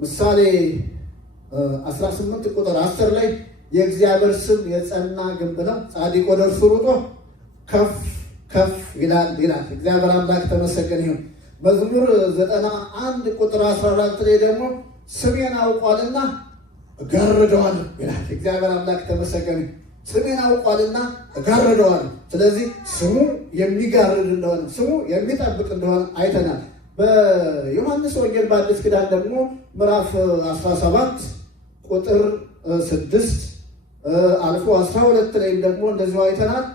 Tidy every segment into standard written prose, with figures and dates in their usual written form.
ምሳሌ 18 ቁጥር 10 ላይ የእግዚአብሔር ስም የጸና ግንብ ነው፣ ጻድቅ ወደ እርሱ ሮጦ ከፍ ከፍ ይላል። እግዚአብሔር አምላክ ተመሰገነ ይሁን። መዝሙር 91 ቁጥር 14 ላይ ደግሞ ስሜን አውቋልና እጋርደዋለሁ ይላል። እግዚአብሔር አምላክ ተመሰገነ። ስሜን አውቋልና እጋርደዋለሁ። ስለዚህ ስሙ የሚጋርድ እንደሆነ፣ ስሙ የሚጠብቅ እንደሆነ አይተናል። በዮሐንስ ወንጌል በአዲስ ኪዳን ደግሞ ምዕራፍ 17 ቁጥር 6 አልፎ 12 ላይም ደግሞ እንደዚሁ አይተናል።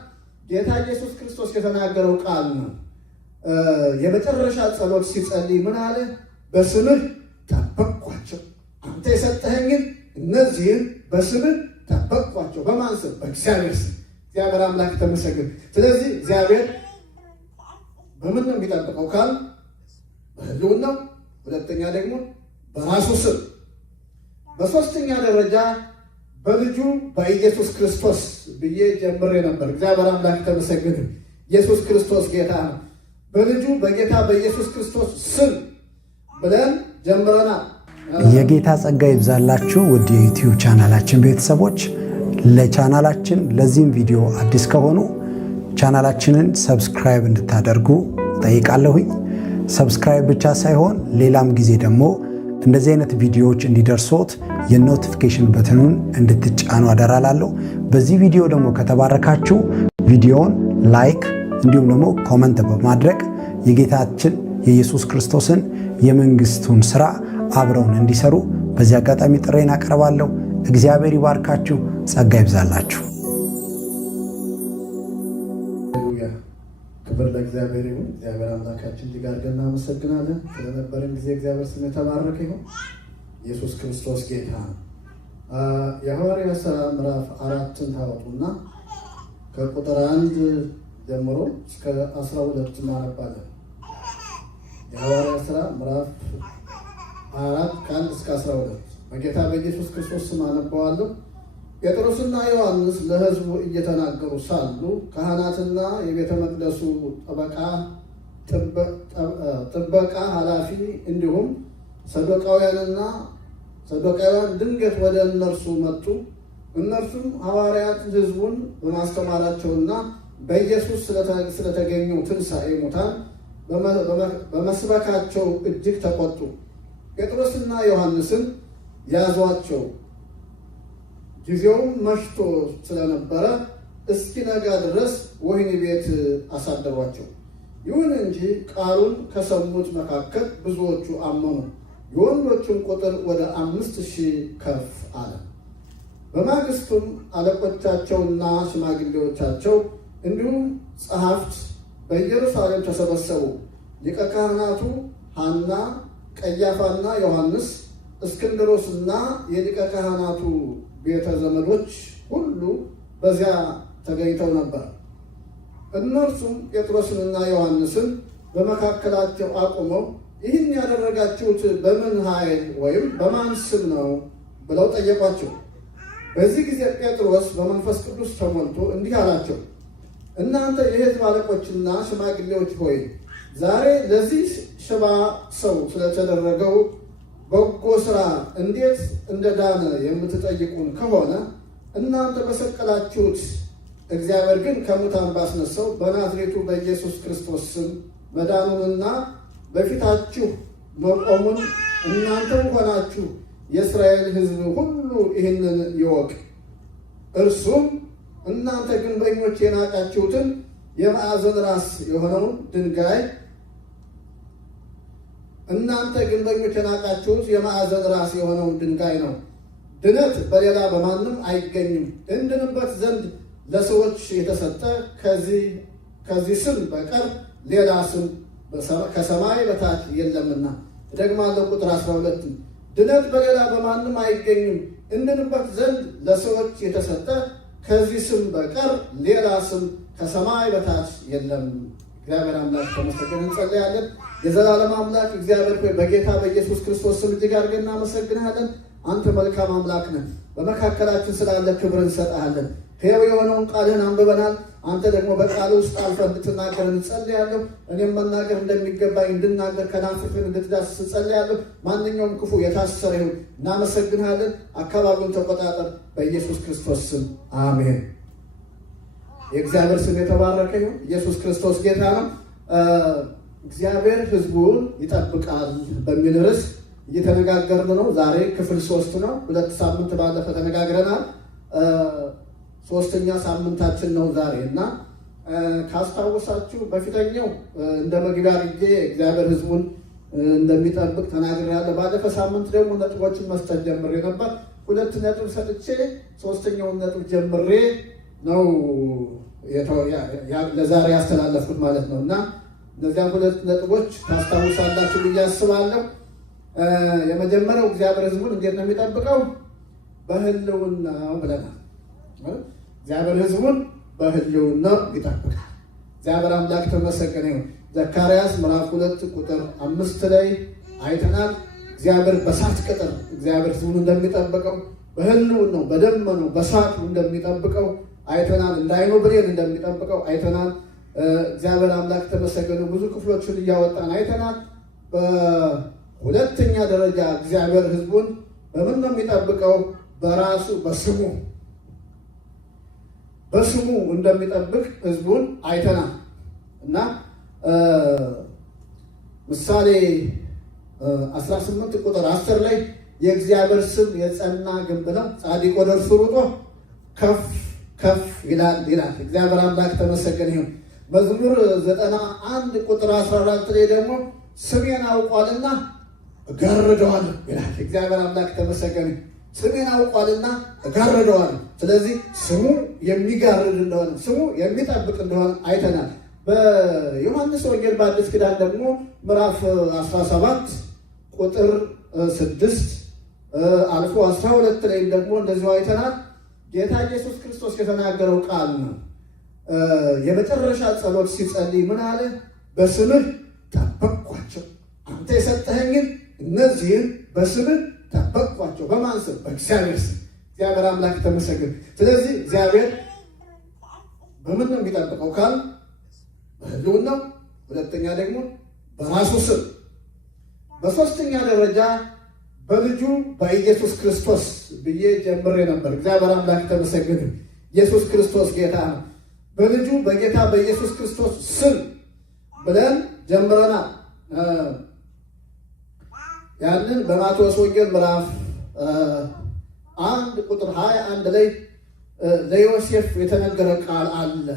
ጌታ ኢየሱስ ክርስቶስ የተናገረው ቃል ነው። የመጨረሻ ጸሎት ሲጸልይ ምን አለ? በስምህ ጠበቅኳቸው፣ አንተ የሰጠኸኝን እነዚህን በስምህ ጠበቅኳቸው። በማን ስም? በእግዚአብሔር ስም። እግዚአብሔር አምላክ ተመሰገነ። ስለዚህ እግዚአብሔር በምን ነው የሚጠብቀው ካል በሕልውናው፣ ሁለተኛ ደግሞ በራሱ ስም፣ በሶስተኛ ደረጃ በልጁ በኢየሱስ ክርስቶስ ብዬ ጀምሬ ነበር። እግዚአብሔር አምላክ ተመሰገነ። ኢየሱስ ክርስቶስ ጌታ ነው። በልጁ በጌታ በኢየሱስ ክርስቶስ ስም ብለን ጀምረናል። የጌታ ጸጋ ይብዛላችሁ ውድ የዩቲዩብ ቻናላችን ቤተሰቦች። ለቻናላችን ለዚህም ቪዲዮ አዲስ ከሆኑ ቻናላችንን ሰብስክራይብ እንድታደርጉ ጠይቃለሁኝ። ሰብስክራይብ ብቻ ሳይሆን ሌላም ጊዜ ደግሞ እንደዚህ አይነት ቪዲዮዎች እንዲደርሶት የኖቲፊኬሽን በትኑን እንድትጫኑ አደራላለሁ። በዚህ ቪዲዮ ደግሞ ከተባረካችሁ ቪዲዮውን ላይክ እንዲሁም ደግሞ ኮመንት በማድረግ የጌታችን የኢየሱስ ክርስቶስን የመንግስቱን ስራ አብረውን እንዲሰሩ በዚህ አጋጣሚ ጥሬን አቀርባለሁ። እግዚአብሔር ይባርካችሁ፣ ጸጋ ይብዛላችሁ። ክብር ለእግዚአብሔር ይሁን። እግዚአብሔር አምላካችን እጅግ አድርገን እናመሰግናለን። ስለነበረን ጊዜ እግዚአብሔር ስም የተባረከ ይሁን። ኢየሱስ ክርስቶስ ጌታ ነው። የሐዋርያት ሥራ ምዕራፍ 4ን ታወጡና ከቁጥር 1 ጀምሮ እስከ 12 እናነባለን። የሐዋርያት ሥራ ምዕራፍ 4 ከ1 እስከ 12 በጌታ በኢየሱስ ክርስቶስ ስም አነባዋለሁ። ጴጥሮስና ዮሐንስ ለሕዝቡ እየተናገሩ ሳሉ ካህናትና የቤተ መቅደሱ ጥበቃ ኃላፊ እንዲሁም ሰዶቃውያን ድንገት ወደ እነርሱ መጡ። እነርሱም ሐዋርያት ሕዝቡን በማስተማራቸውና በኢየሱስ ስለተገኘው ትንሣኤ ሙታን በመስበካቸው እጅግ ተቆጡ። ጴጥሮስና ዮሐንስን ያዟቸው። ጊዜውም መሽቶ ስለነበረ እስኪነጋ ድረስ ወህኒ ቤት አሳደሯቸው። ይሁን እንጂ ቃሉን ከሰሙት መካከል ብዙዎቹ አመኑ። የወንዶቹም ቁጥር ወደ 5000 ከፍ አለ። በማግስቱም አለቆቻቸውና ሽማግሌዎቻቸው እንዲሁም ጸሐፍት በኢየሩሳሌም ተሰበሰቡ። ሊቀ ካህናቱ ሐና፣ ቀያፋና ዮሐንስ፣ እስክንድሮስና የሊቀ ካህናቱ ቤተ ዘመዶች ሁሉ በዚያ ተገኝተው ነበር። እነርሱም ጴጥሮስንና ዮሐንስን በመካከላቸው አቁመው ይህን ያደረጋችሁት በምን ኃይል ወይም በማን ስም ነው ብለው ጠየቋቸው። በዚህ ጊዜ ጴጥሮስ በመንፈስ ቅዱስ ተሞልቶ እንዲህ አላቸው፣ እናንተ የሕዝብ አለቆችና ሽማግሌዎች ሆይ ዛሬ ለዚህ ሽባ ሰው ስለተደረገው በጎ ሥራ እንዴት እንደዳነ የምትጠይቁን ከሆነ እናንተ በሰቀላችሁት እግዚአብሔር ግን ከሙታን ባስነሳው በናዝሬቱ በኢየሱስ ክርስቶስ ስም መዳኑንና በፊታችሁ መቆሙን እናንተም ሆናችሁ የእስራኤል ሕዝብ ሁሉ ይህንን ይወቅ። እርሱም እናንተ ግንበኞች የናቃችሁትን የማዕዘን ራስ የሆነውን ድንጋይ ነው። ድነት በሌላ በማንም አይገኝም። እንድንበት ዘንድ ለሰዎች የተሰጠ ከዚህ ስም በቀር ሌላ ስም ከሰማይ በታች የለምና። ደግማለሁ ቁጥር 12 ድነት በሌላ በማንም አይገኝም። እንድንበት ዘንድ ለሰዎች የተሰጠ ከዚህ ስም በቀር ሌላ ስም ከሰማይ በታች የለም። እግዚአብሔር አምላክ ተመስገን። እንጸልያለን። የዘላለም አምላክ እግዚአብሔር ሆይ በጌታ በኢየሱስ ክርስቶስ ስም እጅግ አድርገን እናመሰግንሃለን። አንተ መልካም አምላክ ነህ። በመካከላችን ስላለ ክብር እንሰጥሃለን። ሕያው የሆነውን ቃልህን አንብበናል። አንተ ደግሞ በቃል ውስጥ አልፈህ እንድትናገር እንጸልያለሁ። እኔም መናገር እንደሚገባኝ እንድናገር ከናፍርህን እንድትዳስስ እንጸልያለሁ። ማንኛውም ክፉ የታሰረ ይሁን። እናመሰግንሃለን። አካባቢውን ተቆጣጠር፣ በኢየሱስ ክርስቶስ ስም አሜን። የእግዚአብሔር ስም የተባረከ ይሁን። ኢየሱስ ክርስቶስ ጌታ ነው። እግዚአብሔር ሕዝቡን ይጠብቃል በሚል ርዕስ እየተነጋገርን ነው። ዛሬ ክፍል 3 ነው። 2 ሳምንት ባለፈ ተነጋግረናል። 3ኛ ሳምንታችን ነው ዛሬ እና ካስታወሳችሁ በፊተኛው እንደ መግቢያ አድርጌ እግዚአብሔር ሕዝቡን እንደሚጠብቅ ተናግሬያለሁ። ባለፈ ሳምንት ደግሞ ነጥቦችን መስጠት ጀምሬ ነበር። 2 ነጥብ ሰጥቼ 3ኛውን ነጥብ ጀምሬ ነው ለዛሬ ያስተላለፍኩት ማለት ነው እና እነዚያ 2 ነጥቦች ታስታውሳላችሁ ብዬ አስባለሁ። የመጀመሪያው እግዚአብሔር ሕዝቡን እንዴት ነው የሚጠብቀው? በህልውናው ብለናል። እግዚአብሔር ሕዝቡን በህልውናው ይጠብቃል። እግዚአብሔር አምላክ ተመሰገነ ይሁን። ዘካርያስ ምዕራፍ 2 ቁጥር 5 ላይ አይተናል። እግዚአብሔር በእሳት ቅጥር እግዚአብሔር ሕዝቡን እንደሚጠብቀው በህልውናው በደመናው በእሳቱ እንደሚጠብቀው አይተናል። እንደ ዓይኑ ብሌን እንደሚጠብቀው አይተናል። እግዚአብሔር አምላክ ተመሰገነ። ብዙ ክፍሎችን እያወጣን አይተናል። በሁለተኛ ደረጃ እግዚአብሔር ሕዝቡን በምን ነው የሚጠብቀው? በራሱ በስሙ እንደሚጠብቅ ሕዝቡን አይተናል እና ምሳሌ 18 ቁጥር 10 ላይ የእግዚአብሔር ስም የጸና ግንብ ነው፣ ጻድቅ ወደ እርሱ ሩጦ ከፍ ከፍ ይላል። እግዚአብሔር አምላክ ተመሰገነ ይሁን። መዝሙር 91 ቁጥር 14 ላይ ደግሞ ስሜን አውቋልና እጋርደዋለሁ ይላል። እግዚአብሔር አምላክ ተመሰገነ። ስሜን አውቋልና እጋርደዋለሁ። ስለዚህ ስሙ የሚጋርድ እንደሆነ ስሙ የሚጠብቅ እንደሆነ አይተናል። በዮሐንስ ወንጌል በአዲስ ኪዳን ደግሞ ምዕራፍ 17 ቁጥር 6 አልፎ 12 ላይም ደግሞ እንደዚሁ አይተናል። ጌታ ኢየሱስ ክርስቶስ የተናገረው ቃል ነው። የመጨረሻ ጸሎት ሲጸልይ ምን አለ? በስምህ ጠበቅኳቸው፣ አንተ የሰጠኸኝን እነዚህን በስምህ ጠበቅኳቸው። በማን ስም? በእግዚአብሔር ስም። እግዚአብሔር አምላክ ተመሰገነ። ስለዚህ እግዚአብሔር በምን ነው የሚጠብቀው ካል በህልውናው፣ ሁለተኛ ደግሞ በራሱ ስም፣ በሶስተኛ ደረጃ በልጁ በኢየሱስ ክርስቶስ ብዬ ጀምሬ ነበር። እግዚአብሔር አምላክ ተመሰገነ። ኢየሱስ ክርስቶስ ጌታ ነው። በልጁ በጌታ በኢየሱስ ክርስቶስ ስም ብለን ጀምረናል። ያንን በማቴዎስ ወንጌል ምዕራፍ 1 ቁጥር 21 ላይ ለዮሴፍ የተነገረ ቃል አለ።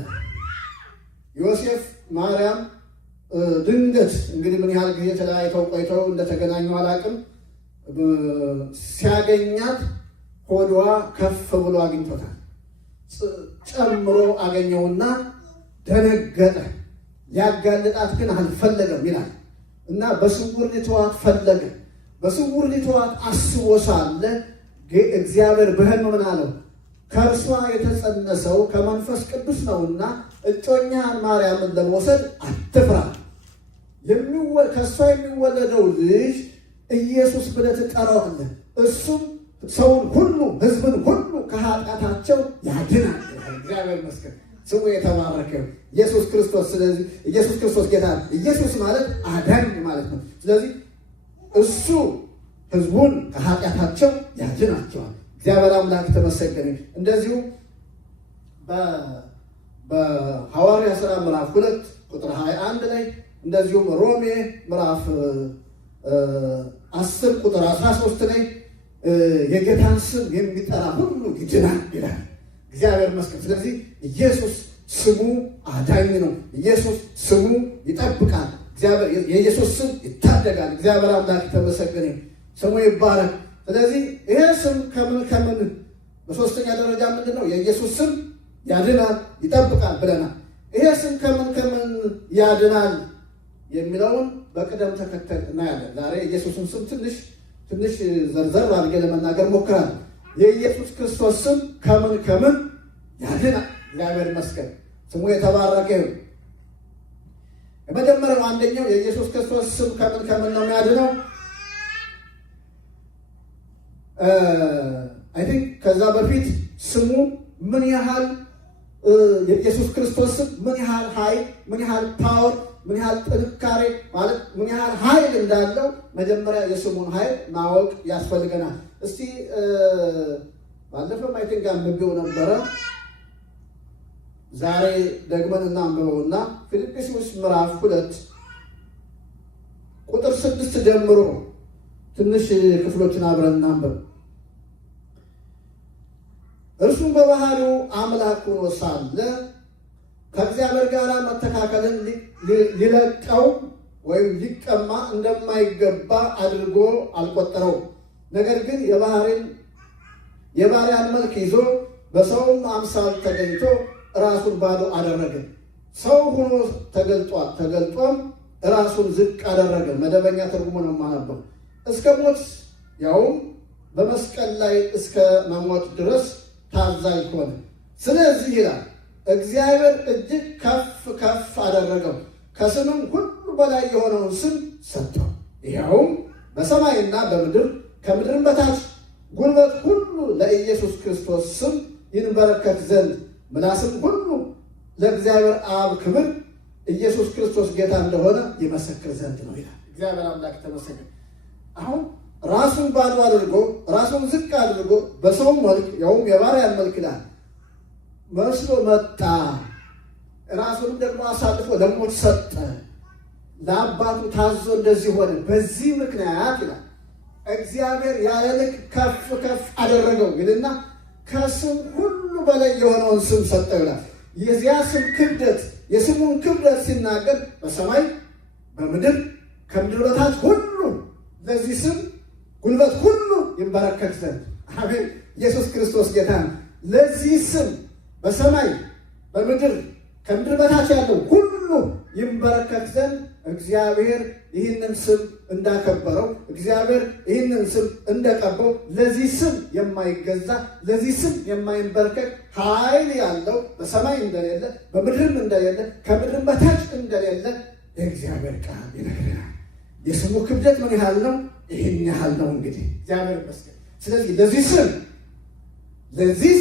ዮሴፍ ማርያም ድንገት እንግዲህ ምን ያህል ጊዜ ተለያይተው ቆይተው እንደተገናኙ አላውቅም፣ ሲያገኛት ሆዷ ከፍ ብሎ አግኝቶታል። ጨምሮ አገኘውና ደነገጠ። ሊያጋልጣት ግን አልፈለገም ይላል እና በስውር ሊተዋት ፈለገ። በስውር ሊተዋት አስቦ ሳለ እግዚአብሔር በሕልም ምን አለው? ከእርሷ የተጸነሰው ከመንፈስ ቅዱስ ነውና እጮኛህን ማርያምን ለመውሰድ አትፍራ። ከእሷ የሚወለደው ልጅ ኢየሱስ ብለህ ትጠራዋለህ። እሱም ሰውን ሁሉ ሕዝብን ሁሉ ከኃጢአታቸው ያድናል። እግዚአብሔር ይመስገን፣ ስሙ የተባረከ ኢየሱስ ክርስቶስ። ስለዚህ ኢየሱስ ክርስቶስ ጌታ ነው። ኢየሱስ ማለት አዳኝ ማለት ነው። ስለዚህ እሱ ሕዝቡን ከኃጢአታቸው ያድናቸዋል። እግዚአብሔር አምላክ ተመሰገነ። እንደዚሁ በሐዋርያ ሥራ ምዕራፍ 2 ቁጥር 21 ላይ እንደዚሁም ሮሜ ምዕራፍ 10 ቁጥር 13 ላይ የጌታን ስም የሚጠራ ሁሉ ይድናል ይላል። እግዚአብሔር ይመስገን። ስለዚህ ኢየሱስ ስሙ አዳኝ ነው። ኢየሱስ ስሙ ይጠብቃል። የኢየሱስ ስም ይታደጋል። እግዚአብሔር አምላክ ተመሰገነ፣ ስሙ ይባረክ። ስለዚህ ይሄ ስም ከምን በሶስተኛ ደረጃ ምንድን ነው? የኢየሱስ ስም ያድናል፣ ይጠብቃል ብለናል። ይሄ ስም ከምን ያድናል የሚለውን በቅደም ተከተል እናያለን። ዛሬ የኢየሱስን ስም ትንሽ ዘርዘር አድርጌ ለመናገር ሞክራለሁ። የኢየሱስ ክርስቶስ ስም ከምን ያድናል? እግዚአብሔር ይመስገን፣ ስሙ የተባረከ ይሁን። የመጀመሪያው አንደኛው የኢየሱስ ክርስቶስ ስም ከምን ነው የሚያድነው? አይ ቲንክ ከዛ በፊት ስሙ ምን ያህል የኢየሱስ ክርስቶስ ስም ምን ያህል ኃይል፣ ምን ያህል ፓወር፣ ምን ያህል ጥንካሬ ማለት ምን ያህል ኃይል እንዳለው መጀመሪያ የስሙን ኃይል ማወቅ ያስፈልገናል። እስቲ ባለፈው ማይቲንግ አንብቤው ነበረ። ዛሬ ደግመን እናንብበውና ፊልጵስዩስ ምዕራፍ 2 ቁጥር 6 ጀምሮ ትንሽ ክፍሎችን አብረን እናንብብ። እርሱም በባህሪው አምላክ ሆኖ ሳለ ከእግዚአብሔር ጋር መተካከልን ሊለቀው ወይም ሊቀማ እንደማይገባ አድርጎ አልቆጠረው። ነገር ግን የባሪያን መልክ ይዞ በሰውም አምሳል ተገኝቶ ራሱን ባዶ አደረገ። ሰው ሆኖ ተገልጦም ራሱን ዝቅ አደረገ። መደበኛ ትርጉሙ ነው የማነበው። እስከ ሞት ያውም በመስቀል ላይ እስከ መሞት ድረስ ታዛዥ ሆነ። ስለዚህ ይላል እግዚአብሔር እጅግ ከፍ ከፍ አደረገው፣ ከስምም ሁሉ በላይ የሆነውን ስም ሰጠው። ይኸውም በሰማይና በምድር ከምድርም በታች ጉልበት ሁሉ ለኢየሱስ ክርስቶስ ስም ይንበረከክ ዘንድ ምላስም ሁሉ ለእግዚአብሔር አብ ክብር ኢየሱስ ክርስቶስ ጌታ እንደሆነ ይመሰክር ዘንድ ነው ይላል። እግዚአብሔር አምላክ ተመሰገነ። አሁን ራሱን ባዶ አድርጎ ራሱን ዝቅ አድርጎ በሰው መልክ ያውም የባሪያን መልክ ይላል መስሎ መጣ። ራሱንም ደግሞ አሳልፎ ለሞት ሰጠ። ለአባቱ ታዞ እንደዚህ ሆነ። በዚህ ምክንያት ይላል እግዚአብሔር ያለ ልክ ከፍ ከፍ አደረገው ይልና ከስም ሁሉ በላይ የሆነውን ስም ሰጠው ይላል። የዚያ ስም ክብደት የስሙን ክብደት ሲናገር በሰማይ በምድር ከምድር በታች ሁሉ ለዚህ ስም ጉልበት ሁሉ ይንበረከክ ዘንድ። አሜን። ኢየሱስ ክርስቶስ ጌታ ነው። ለዚህ ስም በሰማይ በምድር ከምድር በታች ያለው ሁሉ ይንበረከክ ዘንድ እግዚአብሔር ይህንን ስም እንዳከበረው፣ እግዚአብሔር ይህንን ስም እንደቀባው፣ ለዚህ ስም የማይገዛ ለዚህ ስም የማይንበረከክ ኃይል ያለው በሰማይ እንደሌለ በምድርም እንደሌለ ከምድርም በታች እንደሌለ የእግዚአብሔር ቃል ይነግረናል። የስሙ ክብደት ምን ያህል ነው? ይህን ያህል ነው። እንግዲህ እግዚአብሔር ይመስገን። ስለዚህ ለዚህ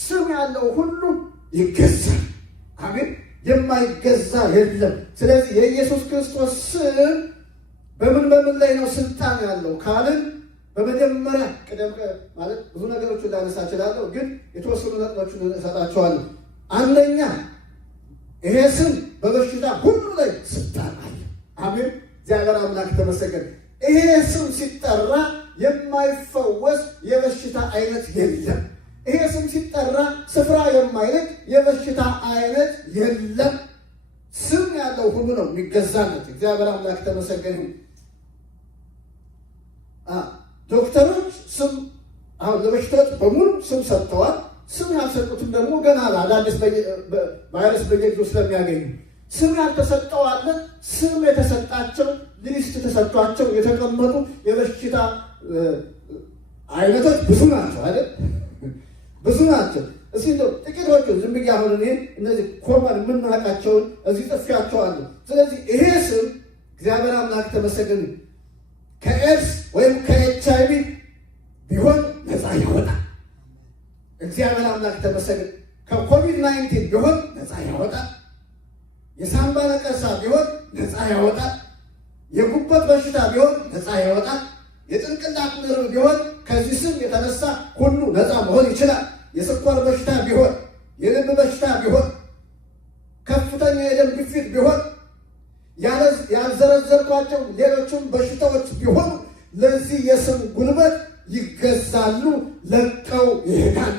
ስም ያለው ሁሉ ይገዛል። አሜን። የማይገዛ የለም። ስለዚህ የኢየሱስ ክርስቶስ ስም በምን ላይ ነው ስልጣን ያለው ካልን በመጀመሪያ ቅደም ማለት ብዙ ነገሮችን ላነሳ እችላለሁ፣ ግን የተወሰኑ ነጥቦችን እሰጣቸዋለሁ። አንደኛ ይሄ ስም በበሽታ ሁሉ ላይ ስልጣን አለ። አሜን። እግዚአብሔር አምላክ ተመሰገነ። ይሄ ስም ሲጠራ የማይፈወስ የበሽታ አይነት የለም። ይሄ ስም ሲጠራ ስፍራ የማይለቅ የበሽታ አይነት የለም። ስም ያለው ሁሉ ነው የሚገዛለት። እግዚአብሔር አምላክ ተመሰገነ። ዶክተሮች ስም አሁን ለበሽታዎች በሙሉ ስም ሰጥተዋል። ስም ያልሰጡትም ደግሞ ገና አዳዲስ ቫይረስ በየጊዜው ስለሚያገኙ ስም ያልተሰጠው አለ። ስም የተሰጣቸው ሊስት ተሰጥቷቸው የተቀመጡ የበሽታ አይነቶች ብዙ ናቸው አይደል? ብዙ ናቸው። እስኪ እንደው ጥቂቶቹ ዝም ብዬ አሁን እኔ እነዚህ ኮመን የምናውቃቸውን እዚህ ጽፌያቸዋለሁ። ስለዚህ ይሄ ስም እግዚአብሔር አምላክ ተመሰገነ ከኤድስ ወይም ከኤችአይቪ ቢሆን ነፃ ያወጣል። እግዚአብሔር አምላክ ተመሰገነ ከኮቪድ-19 ቢሆን ነፃ ያወጣል። የሳምባ ነቀርሳ ቢሆን ነፃ ያወጣል። የጉበት በሽታ ቢሆን ነፃ ያወጣል። የጭንቅላት ነርቭ ቢሆን ከዚህ ስም የተነሳ ሁሉ ነፃ መሆን ይችላል። የስኳር በሽታ ቢሆን፣ የልብ በሽታ ቢሆን፣ ከፍተኛ የደም ግፊት ቢሆን፣ ያልዘረዘርኳቸው ሌሎችም በሽታዎች ቢሆኑ ለዚህ የስም ጉልበት ይገዛሉ፣ ለቀው ይሄዳል።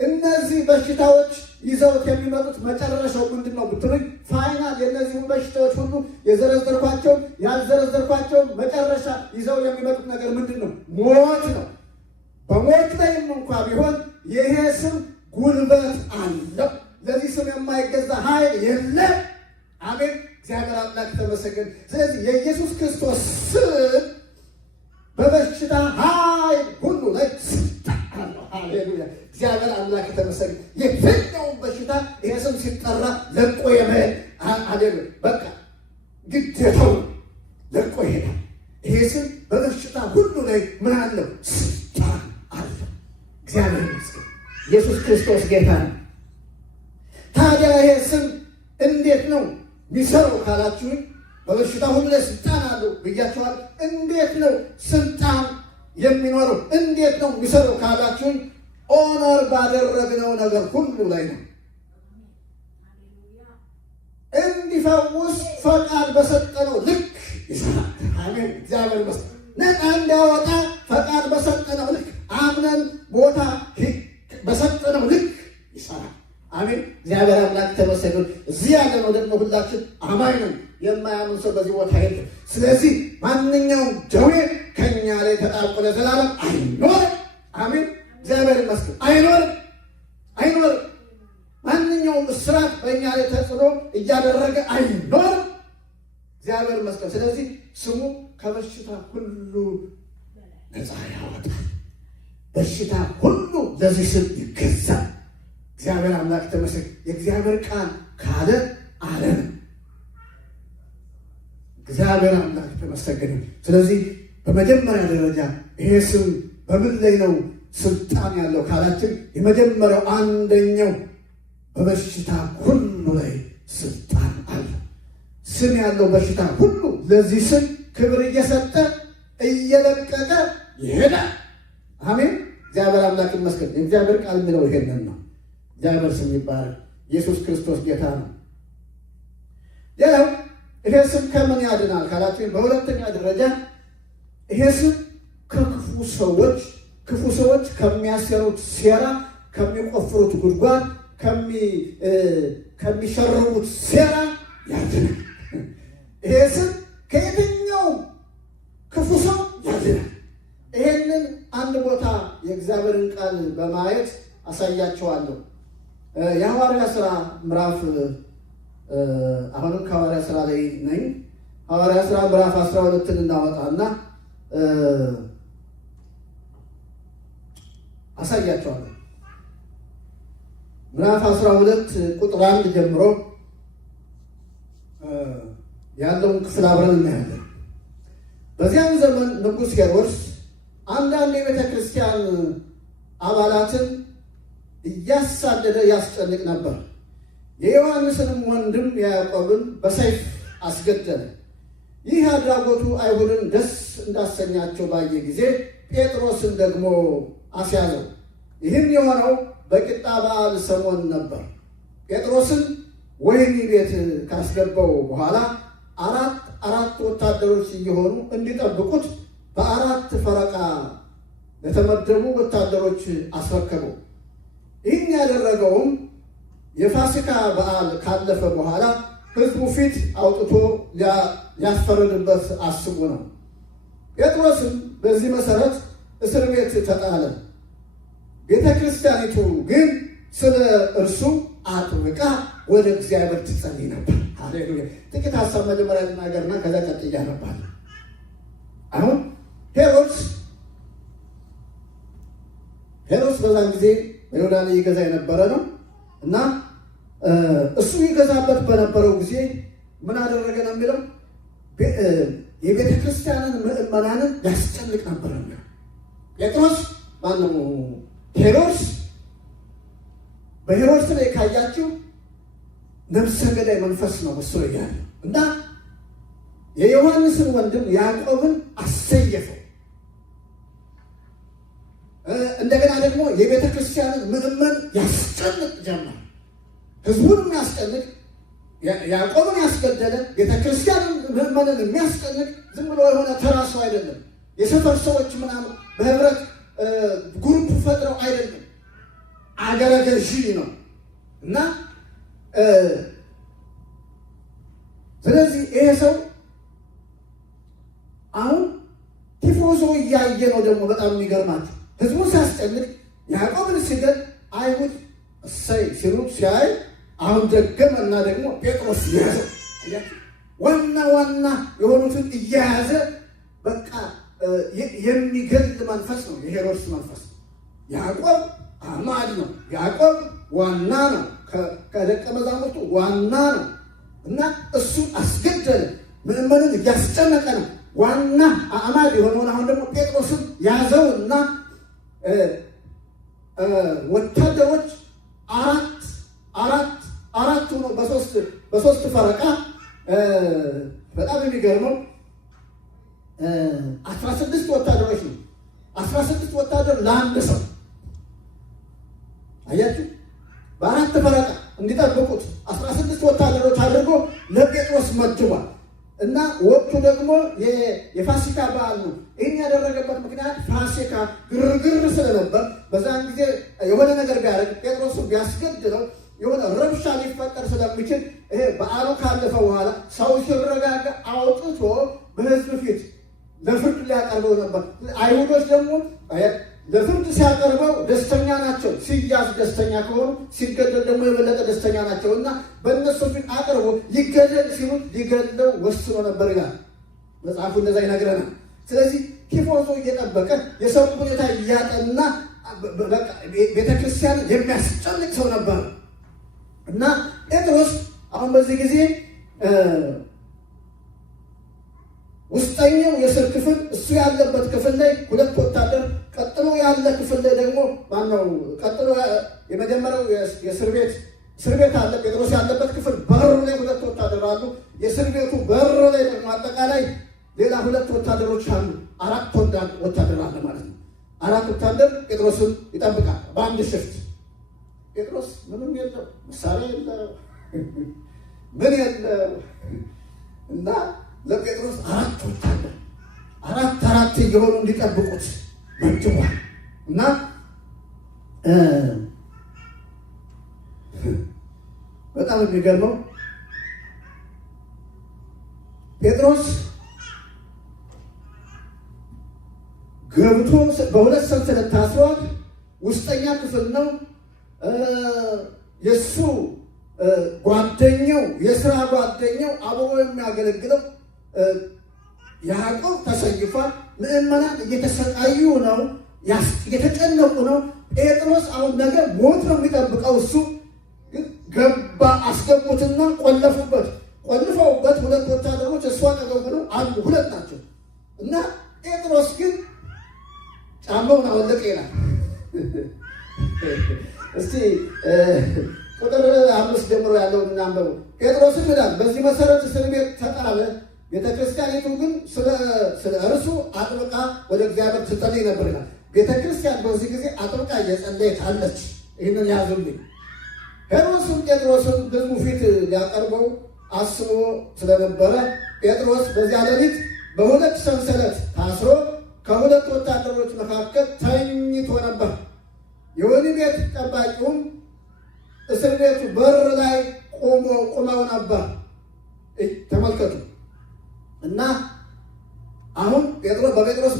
እነዚህ በሽታዎች ይዘውት የሚመጡት መጨረሻው ምንድን ነው ብትሉኝ፣ ፋይናል የእነዚህም በሽታዎች ሁሉ የዘረዘርኳቸው ያልዘረዘርኳቸው መጨረሻ ይዘው የሚመጡት ነገር ምንድን ነው? ሞት ነው። በሞት ላይም እንኳ ቢሆን ይሄ ስም ጉልበት አለው። ለዚህ ስም የማይገዛ ኃይል የለም። አሜን። እግዚአብሔር አምላክ ተመሰገነ። ስለዚህ የኢየሱስ ክርስቶስ ስም በበሽታ ኃይል ሁሉ ላይ ስልጣን አለው። ሃሌሉያ። እግዚአብሔር አምላክ ተመሰገነ። የትኛውም በሽታ ይሄ ስም ሲጠራ ለቆ የመሄድ ሃሌሉያ፣ በቃ ግዴታው ለቆ ይሄዳል። ይሄ ስም በበሽታ ሁሉ ላይ ምን አለው? ስልጣን አለው። እግዚአብሔር ይመስገን። ኢየሱስ ክርስቶስ ጌታ ነው። ታዲያ ይሄ ስም እንዴት ነው የሚሰራው ካላችሁኝ፣ በበሽታ ሁሉ ላይ ስልጣን አለው ብያችኋል። እንዴት ነው ስልጣን የሚኖረው? እንዴት ነው የሚሰራው ካላችሁኝ፣ ኦነር ባደረግነው ነገር ሁሉ ላይ ነው። እንዲፈውስ ፈቃድ በሰጠነው ልክ ይሰራል። አሜን። እግዚአብሔር ይመስገን። ነፃ እንዲያወጣ ፈቃድ በሰጠነው ልክ፣ አምነን ቦታ በሰጠነው ልክ ይሰራል። አሜን። እግዚአብሔር አምላክ ተመሰገን። እዚህ ያለ ነው ደግሞ ሁላችን አማኝ ነን። የማያምን ሰው በዚህ ቦታ የለም። ስለዚህ ማንኛውም ደዌ ከኛ ላይ ተጣብቆ ለዘላለም አይኖርም። አሜን። እግዚአብሔር ይመስገን። አይኖርም። ማንኛውም እስራት በእኛ ላይ ተጽዕኖ እያደረገ አይኖርም። እግዚአብሔር ይመስገን። ስለዚህ ስሙ ከበሽታ ሁሉ ነፃ ያወጣል። በሽታ ሁሉ ለዚህ ስም ይገዛል። እግዚአብሔር አምላክ ተመስገን። የእግዚአብሔር ቃል ካለ አለ ነው። እግዚአብሔር አምላክ ተመሰገነ። ስለዚህ በመጀመሪያ ደረጃ ይሄ ስም በምን ላይ ነው ስልጣን ያለው ካላችን፣ የመጀመሪያው አንደኛው በበሽታ ሁሉ ላይ ስልጣን አለ። ስም ያለው በሽታ ሁሉ ለዚህ ስም ክብር እየሰጠ እየለቀቀ ይሄዳል። አሜን። እግዚአብሔር አምላክ ይመስገን። የእግዚአብሔር ቃል የሚለው ይሄንን ነው። እግዚአብሔር ስም ይባላል። ኢየሱስ ክርስቶስ ጌታ ነው። ሌላው ይሄ ስም ከምን ያድናል ካላችሁ፣ በሁለተኛ ደረጃ ይሄ ስም ክፉ ሰዎች ከሚያሰሩት ሴራ፣ ከሚቆፍሩት ጉድጓድ፣ ከሚሸርቡት ሴራ ያድናል። ይሄ ስም ከየትኛው ክፉ ሰው ያድናል። ይሄንን አንድ ቦታ የእግዚአብሔርን ቃል በማየት አሳያቸዋለሁ። የሐዋርያ ሥራ ምዕራፍ አሁንም ከሐዋርያ ሥራ ላይ ነኝ። ሐዋርያ ሥራ ምዕራፍ 12ን እናወጣና አሳያቸዋለሁ። ምዕራፍ 12 ቁጥር 1 ጀምሮ ያለውን ክፍል አብረን እናያለን። በዚያን ዘመን ንጉሥ ሄሮድስ አንዳንድ የቤተ ክርስቲያን አባላትን እያሳደደ ያስጨንቅ ነበር። የዮሐንስንም ወንድም ያዕቆብን በሰይፍ አስገደለ። ይህ አድራጎቱ አይሁድን ደስ እንዳሰኛቸው ባየ ጊዜ ጴጥሮስን ደግሞ አስያዘው። ይህም የሆነው በቂጣ በዓል ሰሞን ነበር። ጴጥሮስን ወህኒ ቤት ካስገባው በኋላ አራት ወታደሮች እየሆኑ እንዲጠብቁት በአራት ፈረቃ ለተመደቡ ወታደሮች አስረከበው። ይህን ያደረገውም የፋሲካ በዓል ካለፈ በኋላ ሕዝቡ ፊት አውጥቶ ሊያስፈርድበት አስቦ ነው። ጴጥሮስም በዚህ መሰረት እስር ቤት ተጣለ። ቤተ ክርስቲያኒቱ ግን ስለ እርሱ አጥብቃ ወደ እግዚአብሔር ትጸልይ ነበር። ሃሌሉያ። ጥቂት ሀሳብ መጀመሪያ ልናገርና ከዛ ቀጥያ ነባል። አሁን ሄሮድስ በዛን ጊዜ በይሁዳ ላይ ይገዛ የነበረ ነው እና እሱ ይገዛበት በነበረው ጊዜ ምን አደረገ ነው የሚለው የቤተ ክርስቲያንን ምዕመናንን ያስጨንቅ ነበር። ሄሮድስ በሄሮድስ ላይ ካያችሁ ነፍሰ ገዳይ መንፈስ ነው እሱ ያለ እና የዮሐንስን ወንድም ያዕቆብን አሰየፈው። እንደገና ደግሞ የቤተ ክርስቲያንን ምዕመን ያስጨንቅ ጀመር። ህዝቡን የሚያስጨንቅ ያዕቆብን ያስገደለ ቤተ ክርስቲያንን ምዕመንን የሚያስጨንቅ ዝም ብሎ የሆነ ተራ ሰው አይደለም። የሰፈር ሰዎች ምናምን በህብረት ግሩፕ ፈጥረው አይደለም። አገረ ገዢ ነው እና ስለዚህ ይሄ ሰው አሁን ቲፎዞ እያየ ነው። ደግሞ በጣም የሚገርማቸው ህዝቡን ሲያስጨንቅ ያዕቆብን ሲገል አይሁድ እሰይ ሲሉ ሲያይ አሁን ደገመና ደግሞ ጴጥሮስ ያዘ። ዋና የሆኑትን እየያዘ በቃ የሚገል መንፈስ ነው የሄሮድስ መንፈስ። ያዕቆብ አማድ ነው። ያዕቆብ ዋና ነው። ከደቀ መዛሙርቱ ዋና ነው እና እሱ አስገደለ። ምዕመንን እያስጨነቀ ነው። ዋና አማድ የሆነውን አሁን ደግሞ ጴጥሮስን ያዘው እና ወታደሮች ለአንድ ሰው አያችሁ፣ በአራት ፈረቃ እንዲጠብቁት 16 ወታደሮች አድርጎ ለጴጥሮስ መድቧል። እና ወቅቱ ደግሞ የፋሲካ በዓል ነው። ይህን ያደረገበት ምክንያት ፋሲካ ግርግር ስለነበር በዛን ጊዜ የሆነ ነገር ቢያደርግ ጴጥሮሱ ቢያስገድለው የሆነ ረብሻ ሊፈጠር ስለሚችል ይሄ በዓሉ ካለፈ በኋላ ሰው ሲረጋጋ አውጥቶ በሕዝብ ፊት ለፍርድ ሊያቀርበው ነበር። አይሁዶች ደግሞ ለፍርድ ሲያቀርበው ደስተኛ ናቸው። ሲያዝ ደስተኛ ከሆኑ ሲገደል ደግሞ የበለጠ ደስተኛ ናቸው እና በእነሱ ፊት አቅርቦ ሊገደል ሲሉት ሊገድለው ወስኖ ነበር ይላል መጽሐፉ፣ እንደዛ ይነግረናል። ስለዚህ ቲፎዞ እየጠበቀ የሰው ሁኔታ እያጠና ቤተክርስቲያን የሚያስጨንቅ ሰው ነበር እና ጴጥሮስ አሁን በዚህ ጊዜ ውስጠኛው የእስር ክፍል እሱ ያለበት ክፍል ላይ 2 ወታደር፣ ቀጥሎ ያለ ክፍል ላይ ደግሞ ማነው ቀጥሎ የመጀመሪያው የእስር ቤት አለ። ጴጥሮስ ያለበት ክፍል በሩ ላይ 2 ወታደር አሉ። የእስር ቤቱ በር ላይ ደግሞ አጠቃላይ ሌላ 2 ወታደሮች አሉ። 4 ወታደር አለ ማለት ነው። 4 ወታደር ጴጥሮስን ይጠብቃል በአንድ ሽፍት። ጴጥሮስ ምንም የለው፣ መሳሪያ የለው፣ ምን የለው እና ለጴጥሮስ 4 ወታደር 4 እየሆኑ እንዲጠብቁት መጥቷል እና በጣም የሚገርመው ጴጥሮስ ገብቶ በ2 ሰንሰለት ታስሯል። ውስጠኛ ክፍል ነው። የእሱ ጓደኛው የስራ ጓደኛው አብሮ የሚያገለግለው ያዕቆብ ተሰይፏል። ምዕመናን እየተሰቃዩ ነው፣ እየተጨነቁ ነው። ጴጥሮስ አሁን ነገር ሞት ነው የሚጠብቀው። እሱ ግን ገባ፣ አስገቡትና ቆለፉበት። ቆልፈውበት 2 ወታደሮች እሷ አጠገቡ ነው አሉ፣ 2 ናቸው እና ጴጥሮስ ግን ጫማውን አወለቀ ይላል። እስቲ ቁጥር 5 ጀምሮ ያለውን እናንበቡ። ጴጥሮስም ይላል በዚህ መሰረት እስር ቤት ተጣለ። ቤተክርስቲያኒቱ ግን ስለ እርሱ አጥብቃ ወደ እግዚአብሔር ትጸልይ ነበር ይላል። ቤተክርስቲያን በዚህ ጊዜ አጥብቃ እየጸለየች አለች። ይህንን ያዙልኝ። ሄሮድስም ጴጥሮስን ሕዝቡ ፊት ሊያቀርበው አስቦ ስለነበረ ጴጥሮስ በዚያ ሌሊት በ2 ሰንሰለት ታስሮ ከ2 ወታደሮች መካከል ተኝቶ ነበር። የወህኒ ቤት ጠባቂውም እስር ቤቱ በር ላይ ቆመው ነበር። ተመልከቱ እና አሁን በጴጥሮስ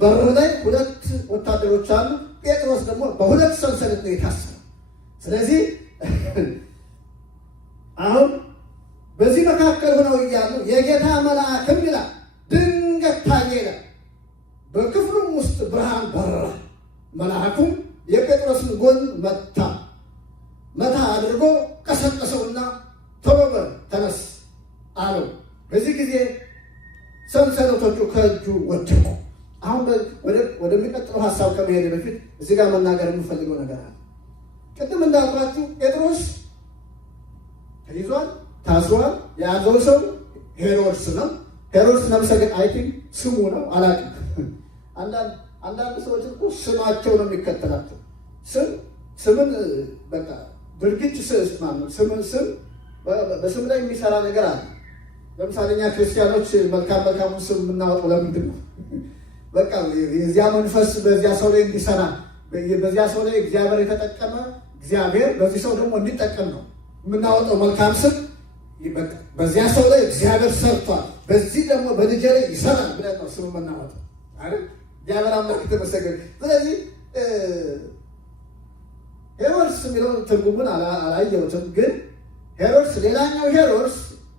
በር ላይ 2 ወታደሮች አሉ። ጴጥሮስ ደግሞ በ2 ሰንሰለት ነው የታሰረው። ስለዚህ አሁን በዚህ መካከል ሆነው እያሉ የጌታ መልአክም ይላል ድንገት ታየ ይላል። በክፍሉም ውስጥ ብርሃን በረረ። መልአኩም የጴጥሮስን ጎን መታ አድርጎ ቀሰቀሰውና ቶሎ በል ተነስ አለው። በዚህ ጊዜ ሰንሰለቶቹ ከእጁ ወደቁ። አሁን ወደሚቀጥለው ሀሳብ ከመሄድ በፊት እዚህ ጋር መናገር የምፈልገው ነገር አለ። ቅድም እንዳልኳችሁ ጴጥሮስ ተይዟል፣ ታስሯል። የያዘው ሰው ሄሮድስ ነው። ሄሮድስ ነፍሰ ገዳይ ስሙ ነው፣ አላውቅም። አንዳንድ ሰዎች እኮ ስማቸው ነው የሚከተላቸው። ስምን በቃ ድርጊት ስም በስም ላይ የሚሰራ ነገር አለ። ለምሳሌ እኛ ክርስቲያኖች መልካሙን ስም የምናወጣው ለምንድን ነው? በቃ የዚያ መንፈስ በዚያ ሰው ላይ እንዲሰራ፣ በዚያ ሰው ላይ እግዚአብሔር የተጠቀመ እግዚአብሔር በዚህ ሰው ደግሞ እንዲጠቀም ነው የምናወጣው መልካም ስም። በዚያ ሰው ላይ እግዚአብሔር ሰርቷል፣ በዚህ ደግሞ በልጄ ላይ ይሰራል ብለን ነው ስም የምናወጣው አይደል? እግዚአብሔር አምላክ የተመሰገነ። ስለዚህ ሄሮድስ የሚለውን ትርጉሙን አላየሁትም፣ ግን ሄሮድስ ሌላኛው ሄሮድስ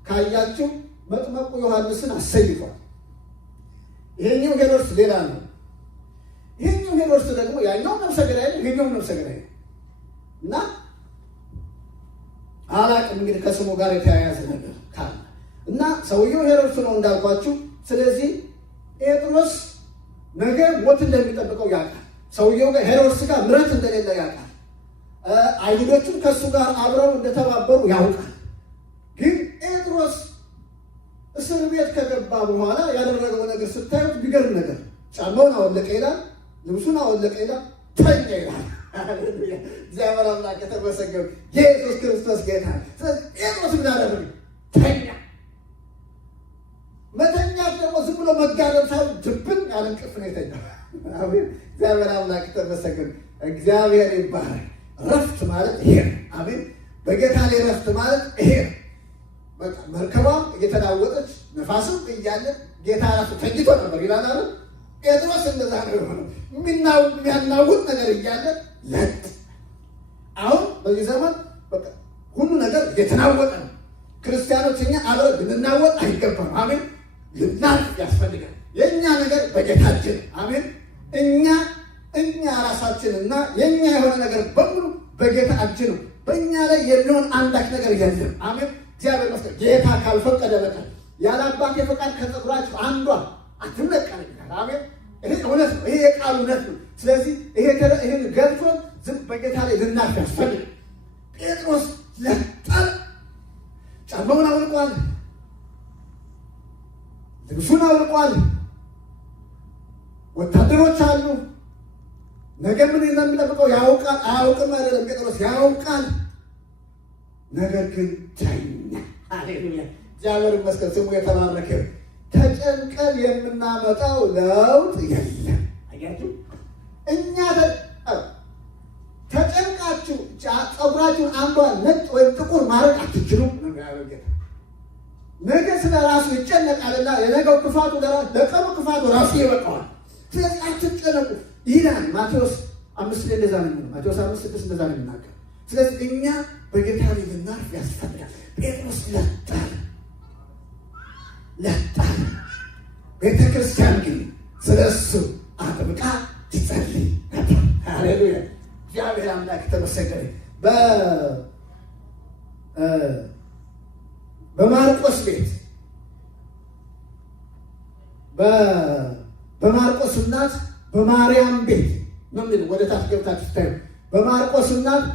ካያችሁ መጥመቁ ዮሐንስን አሰይፏል። ይሄኛው ሄሮድስ ሌላ ነው። ይሄኛው ሄሮድስ ደግሞ ያኛው ነፍሰ ገዳይ ነው፣ ይሄኛው ነፍሰ ገዳይ ነው እና አላቅም እንግዲህ ከስሙ ጋር የተያያዘ ነገር ካለ እና ሰውየው ሄሮድስ ነው እንዳልኳችሁ። ስለዚህ ጴጥሮስ ነገ ሞት እንደሚጠብቀው ያውቃል። ሰውየው ጋር ሄሮድስ ጋር ምሕረት እንደሌለ ያውቃል። አይሁዶቹም ከእሱ ጋር አብረው እንደተባበሩ ያውቃል። ግን ጴጥሮስ እስር ቤት ከገባ በኋላ ያደረገው ነገር ስታዩት ቢገርም ነገር፣ ጫማውን አወለቀ ይላል። ልብሱን አወለቀ ይላል፣ ተኛ ይላል። እግዚአብሔር አምላክ የተመሰገነ ኢየሱስ ክርስቶስ ጌታ። ስለዚህ ጴጥሮስ ምን አደረገ? ተኛ። መተኛት ደግሞ ዝም ብሎ መጋደም ሳይሆን ድብን ያለ እንቅልፍ ነው የተኛው። አሜን። እግዚአብሔር አምላክ የተመሰገነ እግዚአብሔር ይባላል። ረፍት ማለት ይሄ ነው። አሜን። በጌታ ላይ ረፍት ማለት ይሄ ነው። በቃ መርከቧም እየተናወጠች ነፋስም እያለ ጌታ ራሱ ተኝቶ ነበር ይላል አይደል? ጴጥሮስ እንደዛ ነው የሆነው። የሚያናውጥ ነገር እያለ ለጥ። አሁን በዚህ ዘመን በቃ ሁሉ ነገር እየተናወጠ ነው። ክርስቲያኖች እኛ አብረን ልንናወጥ አይገባም። አሜን። ልናርፍ ያስፈልጋል። የእኛ ነገር በጌታችን አሜን። እኛ ራሳችንና የእኛ የሆነ ነገር በሙሉ በጌታ እጅ ነው። በእኛ ላይ የሚሆን አንዳች ነገር የለም። አሜን። እግዚአብሔር ይመስገን። ጌታ ካልፈቀደ በቀር ያለ አባቴ ፈቃድ ከፀጉራችሁ አንዷ አትነቀል ይላል። አሜን። ይሄ እውነት ነው። ይሄ የቃል እውነት ነው። ስለዚህ ይሄን ገልጾ ዝም በጌታ ላይ ልናርፍ ያስፈልጋል። ጴጥሮስ ለጠር ጫማውን አውልቋል፣ ልብሱን አውልቋል። ወታደሮች አሉ። ነገ ምን እንደሚጠብቀው ያውቃል። አያውቅም አይደለም፣ ጴጥሮስ ያውቃል። ነገር ግን ተኛ። ሃሌሉያ! እግዚአብሔር ይመስገን፣ ስሙ የተባረከ። ተጨንቀን የምናመጣው ለውጥ የለም። አያችሁ፣ እኛ ተጨንቃችሁ ፀጉራችሁን አንዷን ነጭ ወይም ጥቁር ማድረግ አትችሉም። ነገ ስለ ራሱ ይጨነቃልና የነገው ክፋቱ ለቀኑ ክፋቱ ራሱ ይበቃዋል። ስለዚህ አትጨነቁ ይላል ማቴዎስ 5 ላይ እንደዛ ነው። ማቴዎስ 5:6 እንደዛ ነው የሚናገር። ስለዚህ እኛ በጌታ ላይ ልናርፍ ያስፈልጋል። ጴጥሮስ ለጣል። ቤተ ክርስቲያን ግን ስለ እሱ አጥብቃ ትጸልይ ነበር። ሃሌሉያ! እግዚአብሔር አምላክ የተመሰገነ። በማርቆስ ቤት በማርቆስ እናት በማርያም ቤት ነው የሚለው። ወደ ታች ገብታችሁ ስታዩ በማርቆስ እናት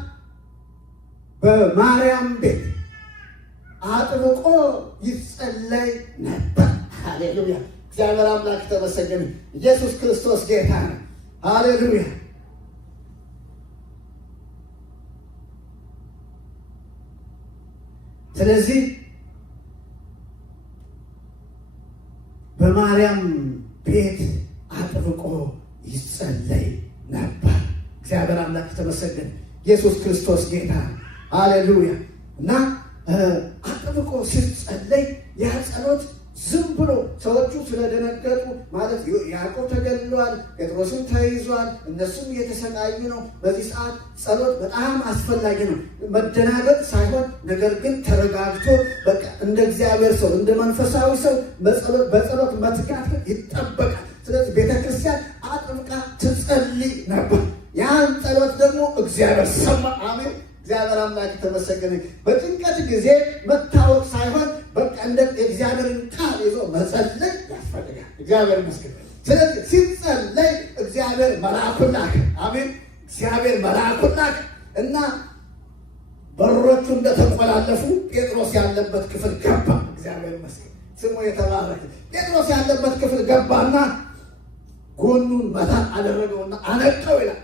በማርያም ቤት አጥብቆ ይጸለይ ነበር። ሃሌሉያ! እግዚአብሔር አምላክ የተመሰገነ። ኢየሱስ ክርስቶስ ጌታ ነው። ሃሌሉያ! ስለዚህ በማርያም ቤት አጥብቆ ይጸለይ ነበር። እግዚአብሔር አምላክ የተመሰገነ። ኢየሱስ ክርስቶስ ጌታ። ሃሌሉያ! እና አጥብቆ ሲጸለይ ያ ጸሎት ዝም ብሎ ሰዎቹ ስለደነገጡ ማለት ያዕቆብ ተገድሏል፣ ጴጥሮስም ተይዟል፣ እነሱም እየተሰቃዩ ነው። በዚህ ሰዓት ጸሎት በጣም አስፈላጊ ነው። መደናገጥ ሳይሆን ነገር ግን ተረጋግቶ በቃ እንደ እግዚአብሔር ሰው እንደ መንፈሳዊ ሰው በጸሎት መትጋት ይጠበቃል። ስለዚህ ቤተክርስቲያን አጥብቃ ትጸልይ ነበር። ያን ጸሎት ደግሞ እግዚአብሔር ሰማ። አሜን። እግዚአብሔር አምላክ የተመሰገነ። በጭንቀት ጊዜ መታወቅ ሳይሆን በቃ እንደ እግዚአብሔርን ቃል ይዞ መጸለይ ያስፈልጋል። እግዚአብሔር ይመስገን። ስለዚህ ሲጸለይ እግዚአብሔር መልአኩን ላከ። አሜን። እግዚአብሔር መልአኩን ላከ እና በሮቹ እንደተቆላለፉ ጴጥሮስ ያለበት ክፍል ገባ። እግዚአብሔር ይመስገን፣ ስሙ የተባረከ። ጴጥሮስ ያለበት ክፍል ገባና ጎኑን መታ አደረገውና አነቀው ይላል።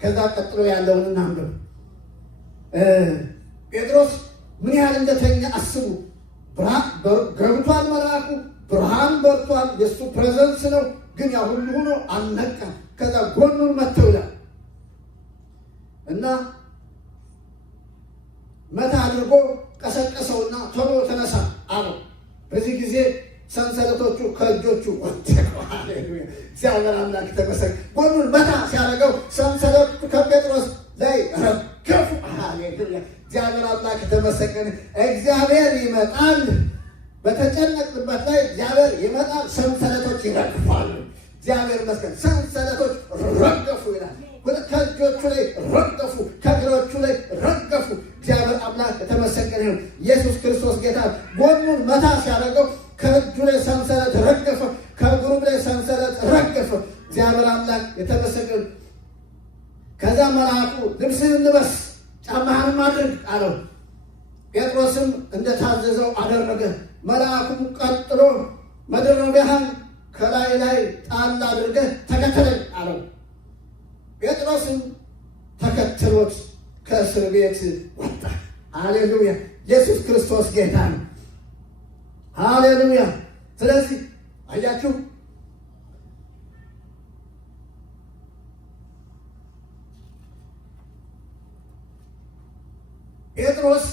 ከዛ ቀጥሎ ያለውን እናንብብ። ጴጥሮስ ምን ያህል እንደተኛ አስቡ። ገብቷል መልአኩ፣ ብርሃን በርቷል፣ የእሱ ፕሬዘንስ ነው። ግን ያ ሁሉ ሆኖ አልነቃም። ከዛ ጎኑን መተው ይላል እና መታ አድርጎ ቀሰቀሰውና ቶሎ ተነሳ አለው። በዚህ ጊዜ ሰንሰለቶቹ ከእጆቹ ወደቁ። ሃሌሉያ! እግዚአብሔር አምላክ ተመሰገነ። ጎኑን መታ ሲያደርገው ሰንሰለቱ ከጴጥሮስ ላይ ረገፉ። ሃሌሉያ! እግዚአብሔር አምላክ ተመሰገነ። እግዚአብሔር ይመጣል። በተጨነቅንበት ላይ እግዚአብሔር ይመጣል። ሰንሰለቶች ይረግፋሉ። እግዚአብሔር ይመስገን። ሰንሰለቶች ረገፉ ይላል። ከእጆቹ ላይ ረገፉ፣ ከእግሮቹ ላይ ረገፉ። እግዚአብሔር አምላክ የተመሰገነ ነው። ኢየሱስ ክርስቶስ ጌታ። ጎኑን መታ ሲያደርገው ከእጁ ላይ ሰንሰለት ረገፈ፣ ከእግሩ ላይ ሰንሰለት ረገፈ። እግዚአብሔር አምላክ የተመሰገነ። ከዛ መልአኩ ልብስህን ልበስ፣ ጫማህንም አድርግ አለው። ጴጥሮስም እንደታዘዘው አደረገ። መልአኩም ቀጥሎ መደረቢያህን ከላይ ጣል አድርገህ ተከተለኝ አለው። ጴጥሮስም ተከትሎት ከእስር ቤት ወጣ። ሃሌሉያ! ኢየሱስ ክርስቶስ ጌታ ነው። ሃሌሉያ! ስለዚህ አያችሁ ጴጥሮስ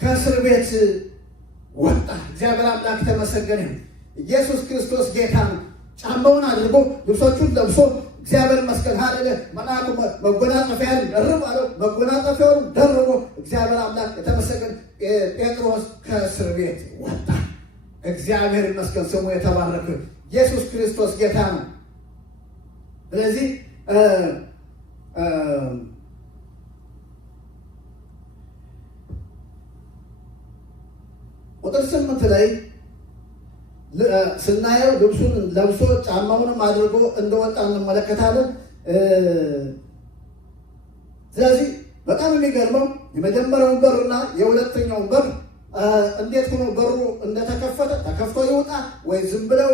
ከእስር ቤት ወጣ። እግዚአብሔር አምላክ ተመሰገነ ይሁን። ኢየሱስ ክርስቶስ ጌታ ነው። ጫማውን አድርጎ ልብሶቹን ለብሶ እግዚአብሔር ይመስገን ሃሌሉያ መልአኩ መጎናጸፊያን ደርብ አለው። መጎናጸፊያውን ደርቦ እግዚአብሔር አምላክ የተመሰገነ ጴጥሮስ ከእስር ቤት ወጣ። እግዚአብሔር ይመስገን ስሙ የተባረከ ኢየሱስ ክርስቶስ ጌታ ነው። ስለዚህ ቁጥር 8 ላይ ስናየው ልብሱን ለብሶ ጫማውንም አድርጎ እንደወጣ እንመለከታለን። ስለዚህ በጣም የሚገርመው የመጀመሪያውን በርና የሁለተኛውን በር እንዴት ሆኖ በሩ እንደተከፈተ ተከፍቶ ይውጣ ወይ ዝም ብለው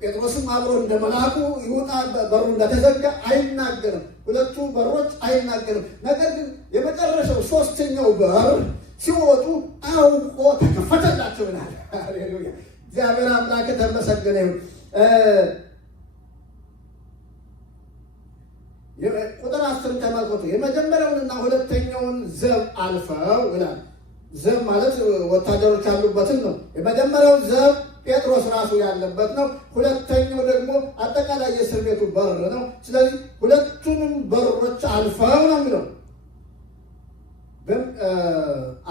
ጴጥሮስም አብሮ እንደ መልአኩ ይውጣ በሩ እንደተዘጋ አይናገርም። ሁለቱ በሮች አይናገርም። ነገር ግን የመጨረሻው ሶስተኛው በር ሲወጡ አውቆ ተከፈተላቸው ይላል። ሃሌሉያ! እግዚአብሔር አምላክ ተመሰገነ ይሁን። ቁጥር 10 ተመልከቱ። የመጀመሪያውንና ሁለተኛውን ዘብ አልፈው ይላል። ዘብ ማለት ወታደሮች ያሉበትን ነው። የመጀመሪያው ዘብ ጴጥሮስ ራሱ ያለበት ነው። ሁለተኛው ደግሞ አጠቃላይ የእስር ቤቱ በር ነው። ስለዚህ ሁለቱንም በሮች አልፈው ነው የሚለው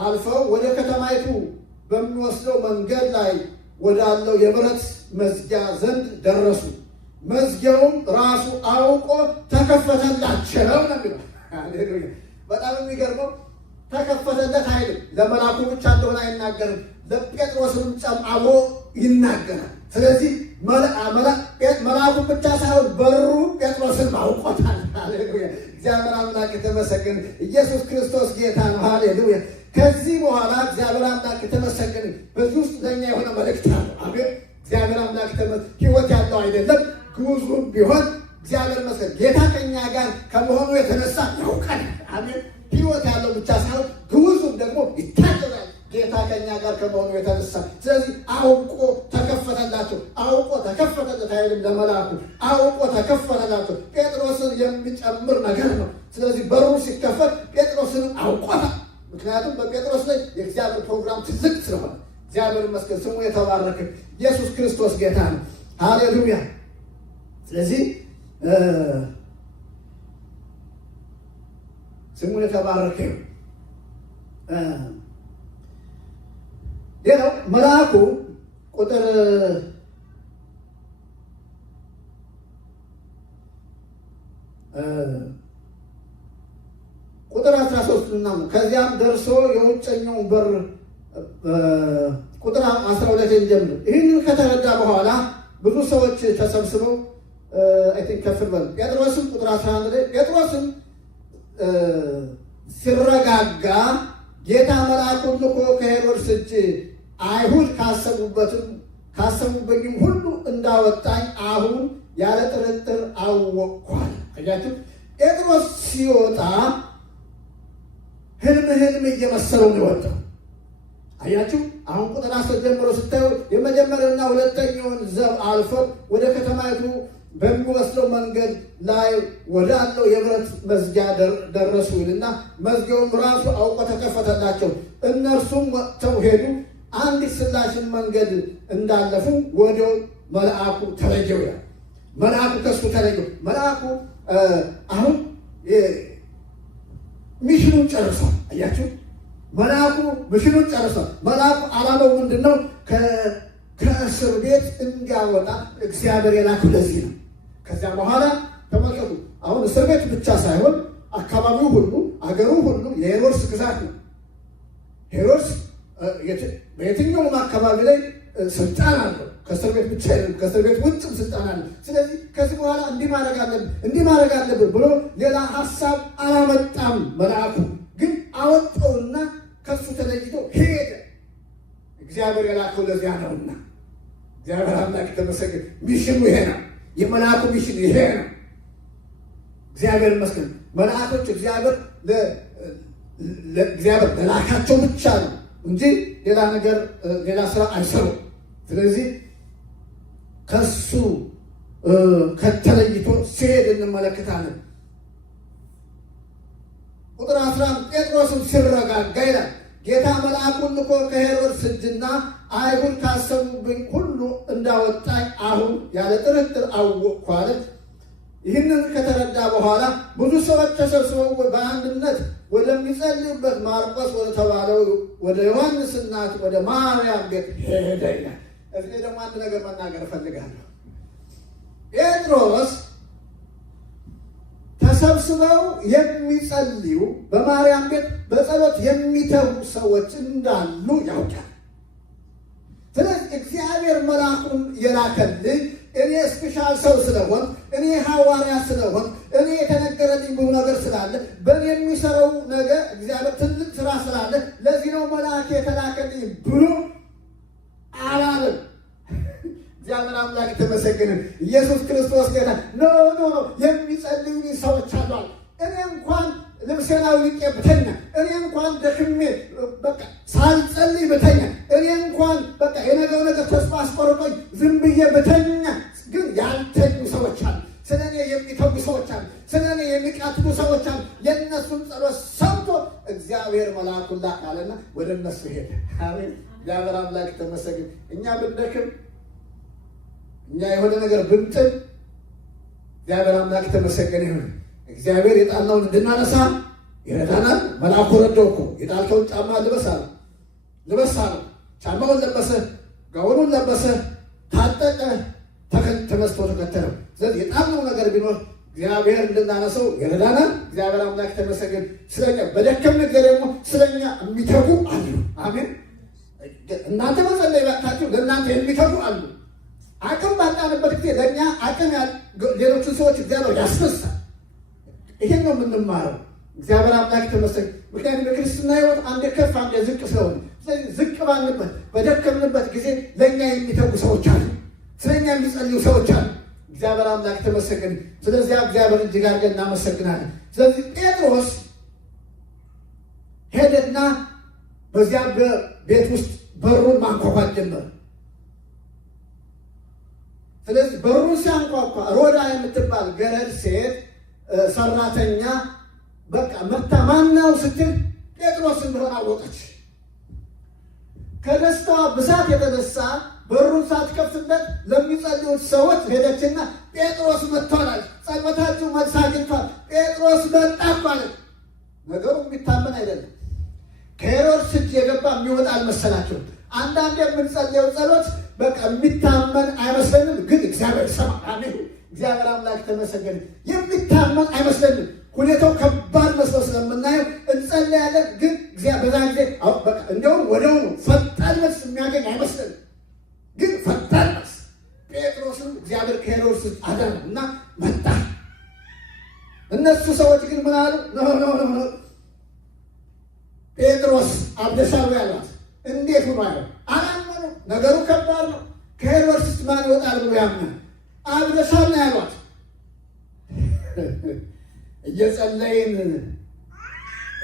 አልፈው ወደ ከተማይቱ በሚወስደው መንገድ ላይ ወዳለው የብረት መዝጊያ ዘንድ ደረሱ። መዝጊያውም ራሱ አውቆ ተከፈተላቸው ነው የሚለው። ሃሌሉያ! በጣም የሚገርመው ተከፈተለት አይልም። ለመልአኩ ብቻ እንደሆነ አይናገርም። ለጴጥሮስንም አብሮ ይናገራል። ስለዚህ መልአኩ ብቻ ሳይሆን በሩ ጴጥሮስን አውቆታል። ሃሌሉያ! እግዚአብሔር አምላክ የተመሰገነ ኢየሱስ ክርስቶስ ጌታ ነው። ሃሌሉያ! ከዚህ በኋላ እግዚአብሔር አምላክ የተመሰገነ በዚህ ውስጥ ለእኛ የሆነ መልእክት አለ። አሜን! እግዚአብሔር አምላክ ሕይወት ያለው አይደለም ግዙም ቢሆን እግዚአብሔር ይመስገን ጌታ ከኛ ጋር ከመሆኑ የተነሳ ያውቃል። አሜን! ሕይወት ያለው ብቻ ሳይሆን ግዙም ደግሞ ይታደላል ጌታ ከኛ ጋር ከመሆኑ የተነሳ። ስለዚህ አውቆ ተከፈተላቸው። አውቆ ተከፈተለት አይልም ለመልአኩ፣ አውቆ ተከፈተላቸው። ጴጥሮስን የሚጨምር ነገር ነው። ስለዚህ በሩ ሲከፈት ጴጥሮስንም አውቆታል። ምክንያቱም በጴጥሮስ ላይ የእግዚአብሔር ፕሮግራም ትልቅ ስለሆነ እግዚአብሔር ይመስገን ስሙ የተባረከ ኢየሱስ ክርስቶስ ጌታ ነው። ሃሌሉያ! ስለዚህ ስሙ የተባረከ ሌላው መልአኩ ቁጥር 13 እና ከዚያም ደርሶ የውጨኛውን በር ቁጥር 12 ጀምሮ ይህንን ከተረዳ በኋላ ብዙ ሰዎች ተሰብስበው ከፍል በል ጴጥሮስም ቁጥር 11 ላይ ጴጥሮስም ሲረጋጋ ጌታ መልአኩን ልኮ ከሄሮድስ እጅ አይሁድ ካሰቡበኝም ሁሉ እንዳወጣኝ አሁን ያለ ጥርጥር አወቅኳል። አያችሁ፣ ጴጥሮስ ሲወጣ ህልም እየመሰለው ነው የወጣው። አያችሁ፣ አሁን ቁጥር 10 ጀምሮ ስታዩ የመጀመሪያውና ሁለተኛውን ዘብ አልፈው ወደ ከተማይቱ በሚወስደው መንገድ ላይ ወዳለው የብረት መዝጊያ ደረሱ ይልና መዝጊያውም ራሱ አውቆ ተከፈተላቸው። እነርሱም ወጥተው ሄዱ። አንዲት ስላሽን መንገድ እንዳለፉ ወዲያው መልአኩ ተለየው። መልአኩ ከሱ ተለየው። መልአኩ አሁን ሚሽኑን ጨርሷል። አያችሁ፣ መልአኩ ሚሽኑን ጨርሷል። መልአኩ ዓላማው ምንድን ነው? ከእስር ቤት እንዲያወጣ እግዚአብሔር የላከው ለዚህ ነው። ከዚያ በኋላ ተመልከቱ፣ አሁን እስር ቤት ብቻ ሳይሆን አካባቢው ሁሉ አገሩ ሁሉ የሄሮድስ ግዛት ነው። ሄሮድስ በየትኛውም አካባቢ ላይ ስልጣን አለው። ከእስር ቤት ብቻ አይደለም፣ ከእስር ቤት ውጭም ስልጣን አለ። ስለዚህ ከዚህ በኋላ እንዲህ ማድረግ አለብን ብሎ ሌላ ሀሳብ አላመጣም። መልአኩ ግን አወጣውና ከሱ ተለይቶ ሄደ። እግዚአብሔር የላከው ለዚያ ነውና እግዚአብሔር አምላክ ተመሰገነ። ሚሽኑ ይሄ ነው። የመልአኩ ሚሽን ይሄ ነው። እግዚአብሔር ይመስገን። መልአኮች እግዚአብሔር ለላካቸው ብቻ ነው እንጂ ሌላ ነገር ሌላ ስራ አይሰሩም። ስለዚህ ከሱ ከተለይቶ ሲሄድ እንመለከታለን። ቁጥር 11 ጴጥሮስም ሲረጋጋ ይላል ጌታ መልአኩን ልኮ ከሄሮድስ እጅና አይሁድ ካሰቡብኝ ሁሉ እንዳወጣኝ አሁን ያለ ጥርጥር አወቅሁ አለ። ይህንን ከተረዳ በኋላ ብዙ ሰዎች ተሰብስበው በአንድነት ወደሚጸልዩበት ማርቆስ ወደ ተባለው ወደ ዮሐንስ እናት ወደ ማርያም ቤት ሄደ ይላል። እዚህ ደግሞ አንድ ነገር መናገር እፈልጋለሁ። ጴጥሮስ ተሰብስበው የሚጸልዩ በማርያም ቤት በጸሎት የሚተጉ ሰዎች እንዳሉ ያውቃል። ስለዚህ እግዚአብሔር መልአኩን የላከልኝ እኔ ስፔሻል ሰው ስለሆን፣ እኔ ሐዋርያ ስለሆን፣ እኔ የተነገረልኝ ብዙ ነገር ስላለ፣ በእኔ የሚሰራው ነገር እግዚአብሔር ትልቅ ስራ ስላለ ለዚህ ነው መልአክ የተላከልኝ ብሎ አላለም። እግዚአብሔር አምላክ የተመሰገነ። ኢየሱስ ክርስቶስ ጌታ ኖ የሚጸልዩኝ ሰዎች አሉ። እኔ እንኳን ልብሴን አውልቄ ብተኛ፣ እኔ እንኳን ደክሜ በቃ ሳልጸልይ ብተኛ፣ እኔ እንኳን በቃ የነገው ነገር ተስፋ አስቆርጦኝ ዝም ብዬ ብተኛ፣ ግን ያልተኙ ሰዎች አሉ። ስለ እኔ የሚተጉ ሰዎች አሉ። ስለ እኔ የሚቃትቱ ሰዎች አሉ። የእነሱን ጸሎት ሰምቶ እግዚአብሔር መልአኩን ላካለና ወደ እነሱ ሄደ። አሜን። እግዚአብሔር አምላክ ተመሰገነ። እኛ ብንደክም፣ እኛ የሆነ ነገር ብንጥል እግዚአብሔር አምላክ ተመሰገነ ይሁን። እግዚአብሔር የጣልነውን እንድናነሳ ይረዳናል። መልአኩ ረዳው እኮ የጣልከውን ጫማ ልበስ አለው። ጫማውን ለበሰ፣ ጋውኑን ለበሰ፣ ታጠቀ፣ ተመስቶ ተከተለው። ስለዚህ የጣልነው ነገር ቢኖር እግዚአብሔር እንድናነሰው ይረዳናል። እግዚአብሔር አምላክ ተመሰገነ። ስለኛ በደከምን ጊዜ ደግሞ ስለኛ የሚተጉ አሉ። አሜን። እናንተ መጸለይ ባታችሁ ለእናንተ የሚተጉ አሉ። አቅም ባጣንበት ጊዜ ለእኛ አቅም ሌሎችን ሰዎች እግዚአብሔር ያስነሳል። ይሄን ነው የምንማረው። እግዚአብሔር አምላክ ተመሰገነ። ምክንያቱም በክርስትና ሕይወት አንዴ ከፍ አንዴ ዝቅ ስለሆነ፣ ስለዚህ ዝቅ ባልንበት በደከምንበት ጊዜ ለእኛ የሚተጉ ሰዎች አሉ። ስለኛ የሚጸልዩ ሰዎች አሉ። እግዚአብሔር አምላክ ተመሰገነ። ስለዚህ እግዚአብሔር እጅግ አድርገን እናመሰግናለን። ስለዚህ ጴጥሮስ ሄደና በዚያ ቤት ውስጥ በሩን ማንኳኳት ጀመረ። ስለዚህ በሩን ሲያንኳኳ ሮዳ የምትባል ገረድ ሴት ሰራተኛ በቃ መታ ማናው ስትል ጴጥሮስ እንደሆነ አወቀች። ከደስታዋ ብዛት የተነሳ በሩን ሳትከፍትለት ለሚጸልዩት ሰዎች ሄደችና ጴጥሮስ መጥቷል፣ ጸሎታችሁ መልስ አግኝቷል፣ ጴጥሮስ መጣ ማለት። ነገሩ የሚታመን አይደለም። ከሄሮድስ እጅ የገባ የሚወጣ አልመሰላቸውም። አንዳንድ የምንጸልየው ጸሎት በቃ የሚታመን አይመስለንም፣ ግን እግዚአብሔር ይሰማል። አሜን። እግዚአብሔር አምላክ ተመሰገነ። የሚታመን አይመስለንም። ሁኔታው ከባድ መስሎ ስለምናየው እንጸልያለን፣ ግን በዛ ጊዜ እንዲያውም ወዲያውኑ ፈጣን መልስ የሚያገኝ አይመስለንም፣ ግን ፈጣን መልስ። ጴጥሮስን እግዚአብሔር ከሄሮድስ አዳነው እና መጣ። እነሱ ሰዎች ግን ምን አሉ? ኖ ጴጥሮስ አብደሻሉ ያሏት እንዴት ሆኖ ያለ አላመኑ። ነገሩ ከባድ ነው። ከሄሮድስ ማን ይወጣል ብሎ ያምናል? አብደሻል ነው ያሏት።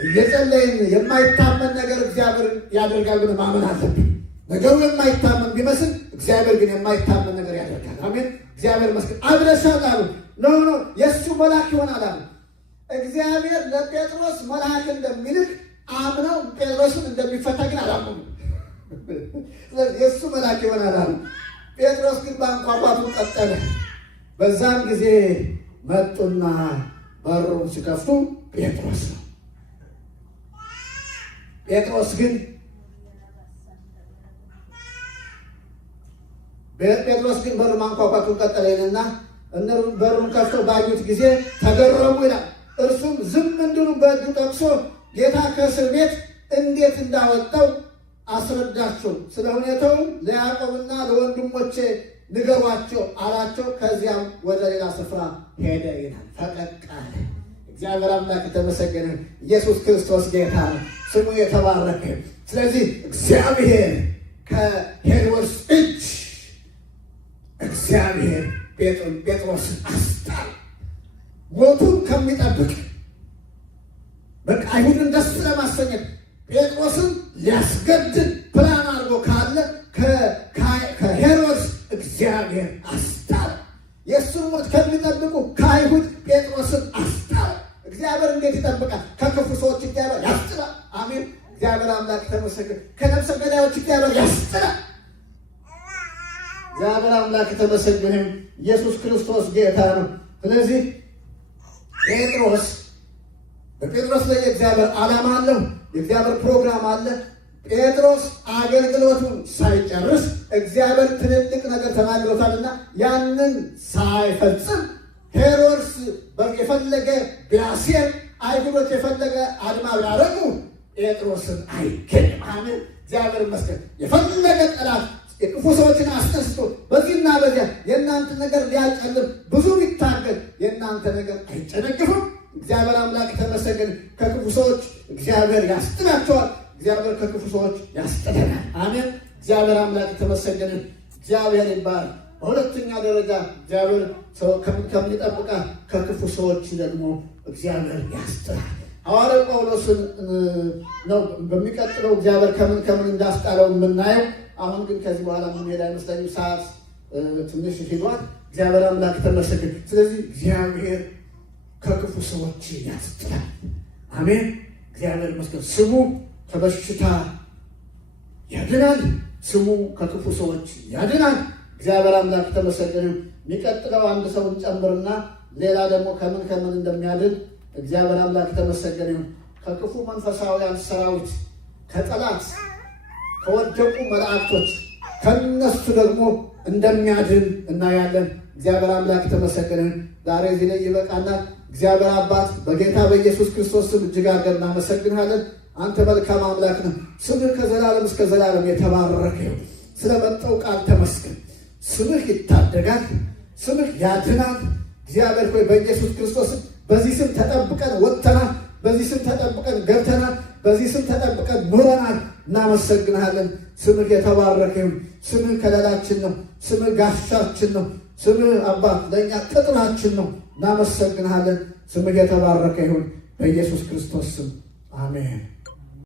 እየጸለይን የማይታመን ነገር እግዚአብሔር ያደርጋል ብለን ማመን አለብን። ነገሩ የማይታመን ቢመስል እግዚአብሔር ግን የማይታመን ነገር ያደርጋል። አሜን። እግዚአብሔር ይመስገን። አብደሻል አሉ። ኖ የእሱ መልአክ ይሆናል አሉ። እግዚአብሔር ለጴጥሮስ መልአክ እንደሚልክ አምነው ጴጥሮስን እንደሚፈታ ግን አላመኑ። የእሱ መልአክ ይሆናል አሉ። ጴጥሮስ ግን በአንኳኳቱን ቀጠለ። በዛን ጊዜ መጡና በሩን ሲከፍቱ ጴጥሮስ ነው። ጴጥሮስ ግን በሩ ማንኳኳቱን ቀጠለ ይልና በሩን ከፍተው ባዩት ጊዜ ተገረሙ ይላል። እርሱም ዝም እንዲሉ በእጁ ጠቅሶ ጌታ ከእስር ቤት እንዴት እንዳወጣው አስረዳቸው። ስለ ሁኔታውም ለያዕቆብና ለወንድሞቼ ንገሯቸው አላቸው። ከዚያም ወደ ሌላ ስፍራ ሄደ ይላል። ፈቀቅ አለ። እግዚአብሔር አምላክ የተመሰገነ። ኢየሱስ ክርስቶስ ጌታ ነው፣ ስሙ የተባረከ። ስለዚህ እግዚአብሔር ከሄሮድስ እጅ እግዚአብሔር ጴጥሮስን አስጣለ። ሞቱን ከሚጠብቅ በቃ አይሁድን ደስ ለማሰኘት ጴጥሮስን ሊያስገድል ፕላን አድርጎ ካለ ከሄሮድስ እግዚአብሔር አስጣለ። የእሱን ሞት ከሚጠብቁ ከአይሁድ ጴጥሮስን አስጣለ። እግዚአብሔር እንዴት ይጠብቃል? ከክፉ ሰዎች እግዚአብሔር ያስጥላል። አሜን። እግዚአብሔር አምላክ ተመሰገነ። ከነፍሰ ገዳዮች እግዚአብሔር ያስጥላል። እግዚአብሔር አምላክ ተመሰገነ። ኢየሱስ ክርስቶስ ጌታ ነው። ስለዚህ በጴጥሮስ ላይ የእግዚአብሔር ዓላማ አለው። የእግዚአብሔር ፕሮግራም አለ። ጴጥሮስ አገልግሎቱን ሳይጨርስ እግዚአብሔር ትልልቅ ነገር ተናግሮታልና ያንን ሳይፈጽም ሄሮድስ የፈለገ ቢያሴር፣ አይሁዶች የፈለገ አድማ ቢያደርጉ ጴጥሮስን አይገኝም። አሜን። እግዚአብሔር ይመስገን። የፈለገ ጠላት የክፉ ሰዎችን አስነስቶ በዚህና በዚያ የእናንተ ነገር ሊያጨልም ብዙ ቢታገል የእናንተ ነገር አይጨነግፍም። እግዚአብሔር አምላክ ተመሰገን። ከክፉ ሰዎች እግዚአብሔር ያስጥላቸዋል። እግዚአብሔር ከክፉ ሰዎች ያስጥለናል። አሜን። እግዚአብሔር አምላክ ተመሰገን። እግዚአብሔር ይባል። በሁለተኛ ደረጃ እግዚአብሔር ሰው ከሚጠብቃ ከክፉ ሰዎች ደግሞ እግዚአብሔር ያስጥላል። ሐዋርያው ጳውሎስን ነው በሚቀጥለው እግዚአብሔር ከምን እንዳስጣለው የምናየው። አሁን ግን ከዚህ በኋላ የምንሄድ አይመስለኝም። ሰዓት ትንሽ ሄዷል። እግዚአብሔር አምላክ ተመሰገን። ስለዚህ እግዚአብሔር ከክፉ ሰዎች ያስጥላል። አሜን። እግዚአብሔር ይመስገን። ስሙ ከበሽታ ያድናል። ስሙ ከክፉ ሰዎች ያድናል። እግዚአብሔር አምላክ ተመሰገነ። የሚቀጥለው አንድ ሰው እንጨምርና ሌላ ደግሞ ከምን እንደሚያድን እግዚአብሔር አምላክ ተመሰገነ። ከክፉ መንፈሳውያን ሰራዊት፣ ከጠላት ከወደቁ መላእክቶች ከነሱ ደግሞ እንደሚያድን እናያለን። እግዚአብሔር አምላክ ተመሰገነ። ዛሬ እዚህ ላይ ይበቃናል። እግዚአብሔር አባት በጌታ በኢየሱስ ክርስቶስ ስም እጅግ አድርገን እናመሰግናለን። አንተ መልካም አምላክ ነህ። ስምህ ከዘላለም እስከ ዘላለም የተባረከ ይሁን። ስለመጣው ቃል ተመስገን። ስምህ ይታደጋል፣ ስምህ ያድናል። እግዚአብሔር ሆይ በኢየሱስ ክርስቶስ በዚህ ስም ተጠብቀን ወጥተናል። በዚህ ስም ተጠብቀን ገብተናል። በዚህ ስም ተጠብቀን ኖረናል። እናመሰግናለን። ስምህ የተባረከ ይሁን። ስምህ ከለላችን ነው። ስምህ ጋሻችን ነው። ስምህ አባት ለእኛ ቅጥራችን ነው። እናመሰግናለን። ስምህ የተባረከ ይሁን። በኢየሱስ ክርስቶስ ስም አሜን።